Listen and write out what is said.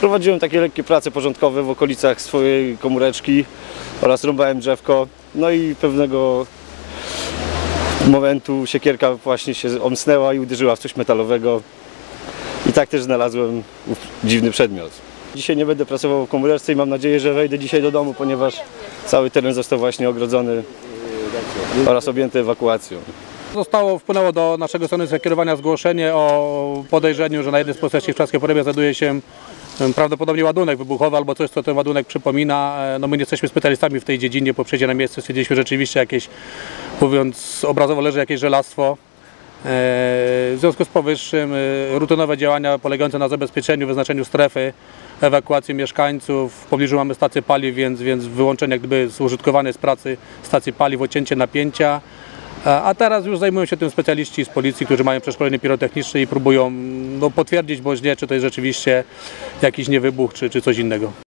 Prowadziłem takie lekkie prace porządkowe w okolicach swojej komóreczki oraz rąbałem drzewko. No i pewnego momentu siekierka właśnie się omsnęła i uderzyła w coś metalowego. I tak też znalazłem dziwny przedmiot. Dzisiaj nie będę pracował w komóreczce i mam nadzieję, że wejdę dzisiaj do domu, ponieważ cały teren został właśnie ogrodzony oraz objęty ewakuacją. Zostało, wpłynęło do naszego stanu zakierowania zgłoszenie o podejrzeniu, że na jednej z posesji w Czarskiej Porybie znajduje się prawdopodobnie ładunek wybuchowy albo coś, co ten ładunek przypomina. E, No my nie jesteśmy specjalistami w tej dziedzinie, po przyjeździe na miejsce stwierdziliśmy rzeczywiście jakieś, mówiąc obrazowo, leży jakieś żelastwo. E, W związku z powyższym e, rutynowe działania polegające na zabezpieczeniu, wyznaczeniu strefy, ewakuacji mieszkańców. W pobliżu mamy stację paliw, więc, więc wyłączenie jak gdyby z użytkowanej z pracy stacji paliw, odcięcie napięcia. A teraz już zajmują się tym specjaliści z policji, którzy mają przeszkolenie pirotechniczne i próbują no, potwierdzić bądź nie, czy to jest rzeczywiście jakiś niewybuch, czy, czy coś innego.